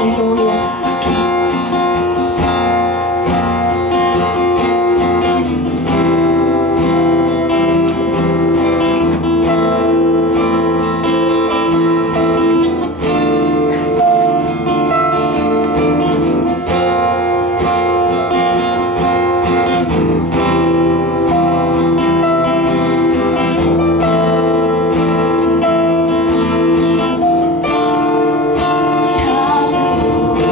Aleluia. Cause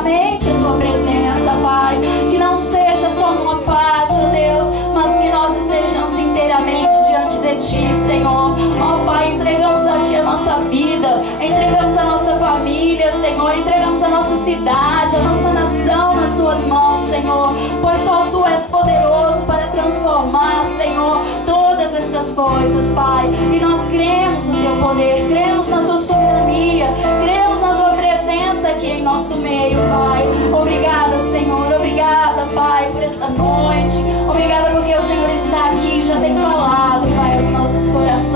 inteiramente a tua presença, Pai. Que não seja só uma parte, ó Deus, mas que nós estejamos inteiramente diante de Ti, Senhor. Ó Pai, entregamos a Ti a nossa vida, entregamos a nossa família, Senhor, entregamos a nossa cidade, a nossa nação nas Tuas mãos, Senhor, pois só Tu és poderoso para transformar, Senhor, todas estas coisas, Pai. E nós cremos no Teu poder, cremos na Tua soberania, cremos na Tua presença aqui em nosso meio, Pai. Obrigada, Senhor, obrigada, Pai, por esta noite. Obrigada porque o Senhor está aqui, já tem falado, Pai, aos nossos corações.